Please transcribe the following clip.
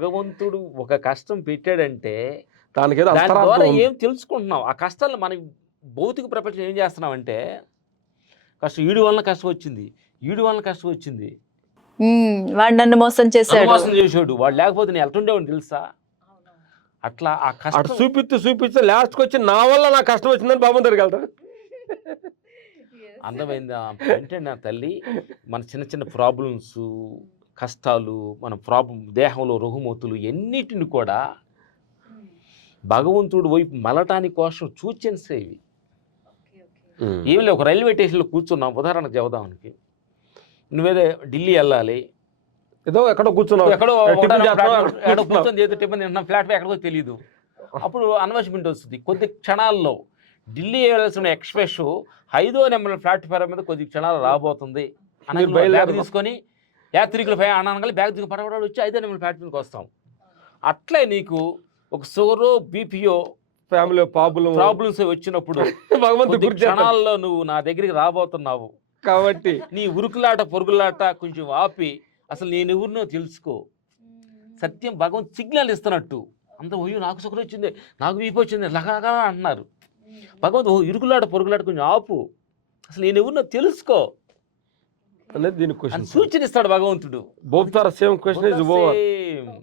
భగవంతుడు ఒక కష్టం పెట్టాడంటే దానికేదో దాని అంతరార్థం ద్వారా ఉంది. ఏం తెలుసుకుంటున్నాం? ఆ కష్టాలు మన భౌతిక ప్రపంచం ఏం చేస్తున్నామంటే కష్టం ఈడి వలన కష్టం వచ్చింది. ఈడి వలన కష్టం వచ్చింది. వాడు నన్ను మోసం చేశాడు. అనుమాసం చేసాడు. వాడు లేకపోతే నేను ఎట్లుండేవాడిని తెలుసా? అట్లా ఆ అటు కష్టం చూపిస్తే లాస్ట్కి వచ్చి నా వల్ల నాకు కష్టం వచ్చిందని బాబు దగ్గరికి వెళ్తాడు. అందమైందా అంటే నా తల్లి మన చిన్న చిన్న ప్రాబ్లమ్స్, కష్టాలు, మన దేహంలో రుహుమతులు ఎన్నిటిని కూడా భగవంతుడు వైపు మలటానికి కోసం సూచనస్ ఇవి. ఏమి లేదు, ఒక రైల్వే స్టేషన్లో కూర్చున్నాం ఉదాహరణకు చెబుదానికి. నువ్వేదో ఢిల్లీ వెళ్ళాలి, ఏదో ఎక్కడో కూర్చున్నావు, ఎక్కడో టిఫిన్ చేస్తున్నావు, ఎక్కడో కూర్చొని చేస్తే టిఫిన్ తింటున్నాం, ప్లాట్ఫామ్ ఎక్కడికో తెలియదు. అప్పుడు అనౌన్స్మెంట్ వస్తుంది కొద్ది క్షణాల్లో ఢిల్లీ వెళ్ళాల్సిన ఎక్స్ప్రెస్ 5వ నెంబర్ ప్లాట్ఫామ్ మీద కొద్ది క్షణాలు రాబోతుంది అని బ్యాగ్ తీసుకొని యాత్రికులపై అనగానే బ్యాగ్ తీసుకుని పడవడాలు వచ్చి 5వ నెంబర్ ప్లాట్ఫామ్కి వస్తాం. అట్లే నీకు ఒక షుగరో బీపీఓ ఫ్యామిలీ ప్రాబ్లమ్స్ వచ్చినప్పుడు భగవంతుడు క్షణాల్లో నువ్వు నా దగ్గరికి రాబోతున్నావు కాబట్టి నీ ఉరుకులాట పొరుగులాట కొంచెం ఆపి అసలు నేను ఎవరినో తెలుసుకో. సత్యం భగవంతు సిగ్నల్ ఇస్తున్నట్టు. అందరూ అయ్యో నాకు సుఖం వచ్చింది, నాకు వీపు వచ్చింది లగలగా అంటున్నారు. భగవంతు ఇరుకులాట పొరుగులాట కొంచెం ఆపు, అసలు నేను ఎవరినో తెలుసుకో అనేది దీని క్వశ్చన్. సూచన ఇస్తాడు భగవంతుడు. Both are same question is over.